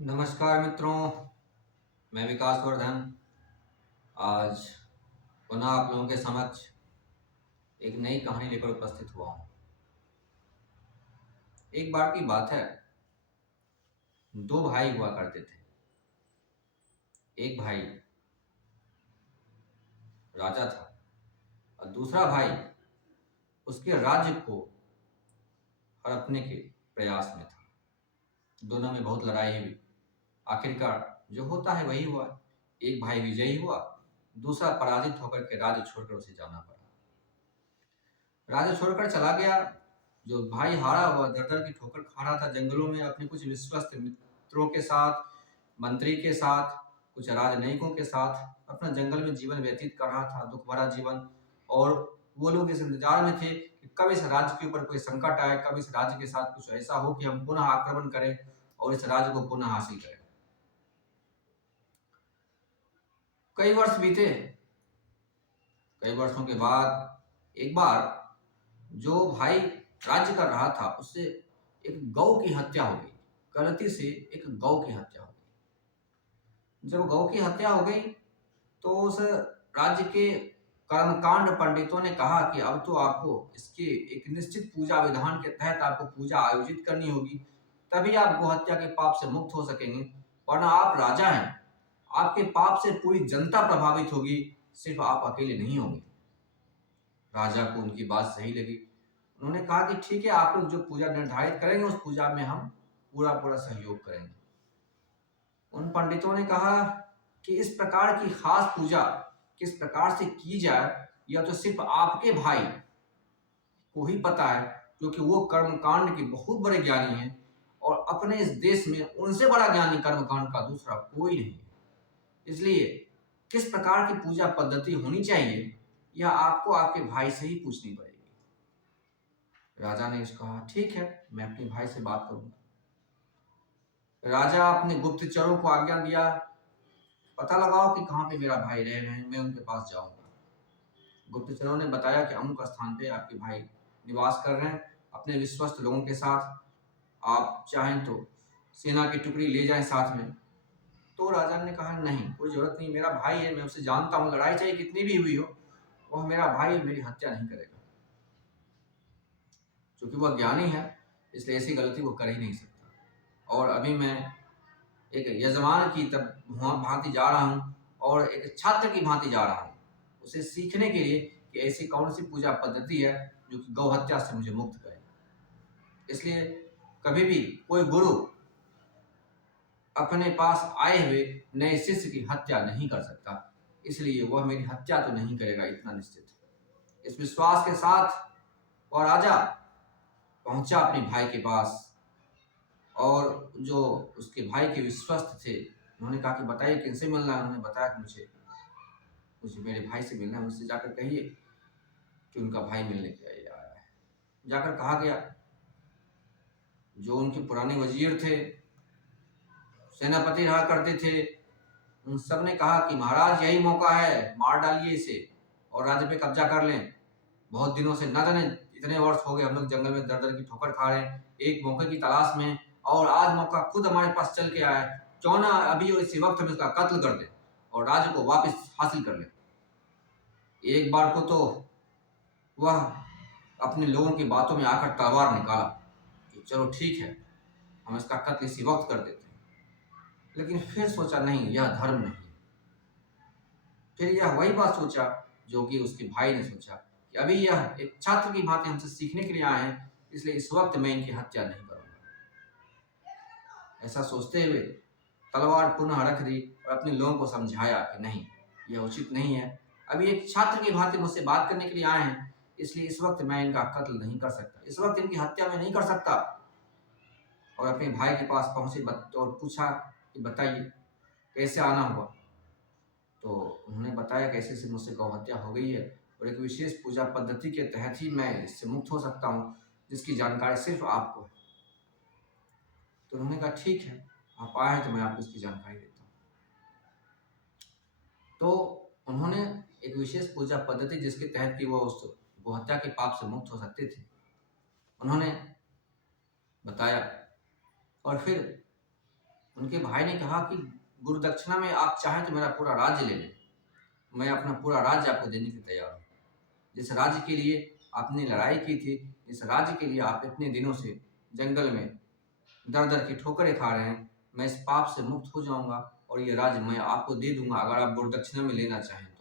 नमस्कार मित्रों। मैं विकास वर्धन आज पुनः आप लोगों के समक्ष एक नई कहानी लेकर उपस्थित हुआ हूँ। एक बार की बात है, दो भाई हुआ करते थे। एक भाई राजा था और दूसरा भाई उसके राज्य को हड़पने के प्रयास में था। दोनों में बहुत लड़ाई हुई। आखिरकार जो होता है वही हुआ। एक भाई विजयी हुआ, दूसरा पराजित होकर के राज्य छोड़कर उसे जाना पड़ा। राज्य छोड़कर चला गया। जो भाई हारा हुआ दर दर की ठोकर खा रहा था जंगलों में अपने कुछ विश्वस्त मित्रों के साथ, मंत्री के साथ, कुछ राजनयिकों के साथ अपना जंगल में जीवन व्यतीत कर रहा था, दुख भरा जीवन। और वो लोग इस इंतजार में थे कि कब इस राज्य के ऊपर कोई संकट आए, कब इस राज्य के साथ कुछ ऐसा हो कि हम पुनः आक्रमण करें और इस राज्य को पुनः हासिल करें। कई वर्ष बीते। कई वर्षों के बाद एक बार जो भाई राज्य कर रहा था उससे एक गौ की हत्या हो गई। गलती से एक गौ की हत्या हो गई। जब गौ की हत्या हो गई तो उस राज्य के कर्मकांड पंडितों ने कहा कि अब तो आपको इसके एक निश्चित पूजा विधान के तहत आपको पूजा आयोजित करनी होगी, तभी आप गौ हत्या के पाप से मुक्त हो सकेंगे। वरना आप राजा हैं, आपके पाप से पूरी जनता प्रभावित होगी, सिर्फ आप अकेले नहीं होंगे। राजा को उनकी बात सही लगी। उन्होंने कहा कि ठीक है, आप लोग जो पूजा निर्धारित करेंगे उस पूजा में हम पूरा पूरा सहयोग करेंगे। उन पंडितों ने कहा कि इस प्रकार की खास पूजा किस प्रकार से की जाए यह तो सिर्फ आपके भाई को ही पता है, क्योंकि वो कर्मकांड के बहुत बड़े ज्ञानी हैं और अपने इस देश में उनसे बड़ा ज्ञानी कर्मकांड का दूसरा कोई नहीं है। इसलिए किस प्रकार की पूजा पद्धति होनी चाहिए यह आपको आपके भाई से ही पूछनी पड़ेगी। राजा ने कहा ठीक है, मैं अपने भाई से बात करूंगा। राजा अपने गुप्तचरों को आज्ञा दिया, पता लगाओ कि कहाँ पे मेरा भाई रह रहे हैं, मैं उनके पास जाऊंगा। गुप्तचरों ने बताया कि अमुक स्थान पे आपके भाई निवास कर रहे हैं अपने विश्वस्त लोगों के साथ। आप चाहें तो सेना की टुकड़ी ले जाएं साथ में। तो राजा ने कहा नहीं, कोई जरूरत नहीं, मेरा भाई है, मैं उसे जानता हूँ, लड़ाई चाहे कितनी भी हुई हो वह मेरा भाई मेरी हत्या नहीं करेगा। क्योंकि वह ज्ञानी है इसलिए ऐसी गलती वो कर ही नहीं सकता। और अभी मैं एक यजमान की तब भांति जा रहा हूँ और एक छात्र की भांति जा रहा हूँ उसे सीखने के लिए कि ऐसी कौन सी पूजा पद्धति है जो कि गौ हत्या से मुझे मुक्त करे। इसलिए कभी भी कोई गुरु अपने पास आए हुए नए शिष्य की हत्या नहीं कर सकता, इसलिए वह मेरी हत्या तो नहीं करेगा, इतना निश्चित है। इस विश्वास के साथ वह राजा पहुंचा अपने भाई के पास। और जो उसके भाई के विश्वस्त थे उन्होंने कहा कि बताइए किनसे मिलना है। उन्होंने बताया कि मुझे मुझे मेरे भाई से मिलना है, मुझसे जाकर कहिए कि उनका भाई मिलने के लिए आया है। जाकर कहा गया। जो उनके पुराने वजीर थे, सेनापति रहा करते थे, उन सब ने कहा कि महाराज यही मौका है, मार डालिए इसे और राज्य पे कब्जा कर लें। बहुत दिनों से न जाने इतने वर्ष हो गए हम लोग जंगल में दर दर की ठोकर खा रहे हैं, एक मौके की तलाश में, और आज मौका खुद हमारे पास चल के आया है। क्यों ना अभी और इसी वक्त हम इसका कत्ल कर दें और राज्य को वापस हासिल कर लें। एक बार को तो वह अपने लोगों की बातों में आकर तलवार निकाला कि चलो ठीक है, हम इसका कत्ल इसी वक्त कर देते हैं। लेकिन फिर सोचा नहीं, यह धर्म नहीं। फिर यह वही बात सोचा जो कि उसके भाई ने सोचा कि अभी यह एक छात्र की भांति हमसे सीखने के लिए आए हैं, इसलिए इस वक्त मैं इनकी हत्या नहीं करूंगा। ऐसा सोचते हुए तलवार पुनः रख दी और अपने लोगों को समझाया कि नहीं, यह उचित नहीं है। अभी एक छात्र की भांति मुझसे बात करने के लिए आए हैं, इसलिए इस वक्त मैं इनका कत्ल नहीं कर सकता, इस वक्त इनकी हत्या मैं नहीं कर सकता। और अपने भाई के पास पहुंचे और पूछा कि बताइए कैसे आना हुआ। तो उन्होंने बताया कैसे से मुझसे गौ हत्या हो गई है और एक विशेष पूजा पद्धति के तहत ही मैं इससे मुक्त हो सकता हूँ, जिसकी जानकारी सिर्फ आपको है। तो उन्होंने कहा ठीक है, आप आए हैं तो मैं आपको इसकी जानकारी देता हूँ। तो उन्होंने एक विशेष पूजा पद्धति जिसके तहत कि वो उस गौ हत्या के पाप से मुक्त हो सकते थे उन्होंने बताया। और फिर उनके भाई ने कहा कि गुरु दक्षिणा में आप चाहें तो मेरा पूरा राज्य ले लें, मैं अपना पूरा राज्य आपको देने के तैयार हूँ। जिस राज्य के लिए आपने लड़ाई की थी, जिस राज्य के लिए आप इतने दिनों से जंगल में दर दर की ठोकरें खा रहे हैं, मैं इस पाप से मुक्त हो जाऊंगा और ये राज्य मैं आपको दे दूंगा अगर आप गुरु दक्षिणा में लेना चाहें तो।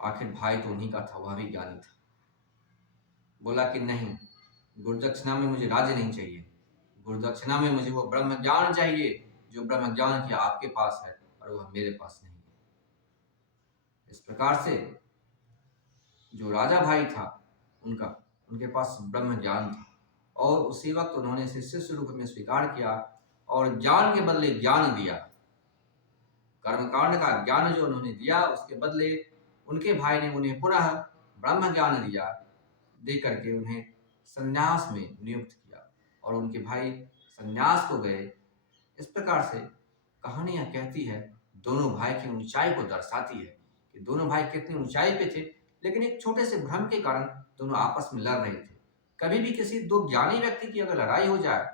आखिर भाई तो उन्हीं का था, वह भी ज्ञानी था। बोला कि नहीं, गुरु दक्षिणा में मुझे राज्य नहीं चाहिए, गुरु दक्षिणा में मुझे वो ब्रह्म ज्ञान चाहिए जो ब्रह्म ज्ञान की आपके पास है और वह मेरे पास नहीं है। इस प्रकार से जो राजा भाई था उनके पास ब्रह्म ज्ञान था और उसी वक्त उन्होंने शिष्य रूप में स्वीकार किया और ज्ञान के बदले ज्ञान दिया। कर्मकांड का ज्ञान जो उन्होंने दिया उसके बदले उनके भाई ने उन्हें पुनः ब्रह्म ज्ञान दिया, दे करके उन्हें संन्यास में नियुक्त किया और उनके भाई संन्यास को गए। इस प्रकार से कहानियां कहती है, दोनों भाई की ऊंचाई को दर्शाती है कि दोनों भाई कितनी ऊंचाई पे थे, लेकिन एक छोटे से भ्रम के कारण दोनों आपस में लड़ रहे थे। कभी भी किसी दो ज्ञानी व्यक्ति की अगर लड़ाई हो जाए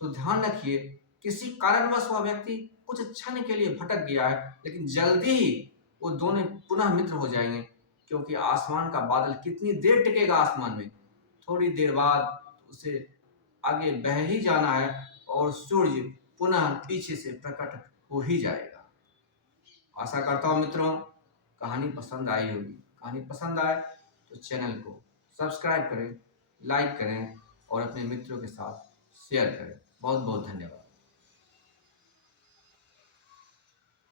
तो ध्यान रखिए, किसी कारणवश वह व्यक्ति कुछ क्षण के लिए भटक गया है, लेकिन जल्दी ही वो दोनों पुनः मित्र हो जाएंगे, क्योंकि आसमान का बादल कितनी देर टिकेगा आसमान में, थोड़ी देर बाद उसे आगे बह ही जाना है और सूर्य पुनः पीछे से प्रकट हो ही जाएगा। आशा करता हूँ मित्रों कहानी पसंद आई होगी। कहानी पसंद आए तो चैनल को सब्सक्राइब करें, लाइक करें और अपने मित्रों के साथ शेयर करें। बहुत बहुत धन्यवाद।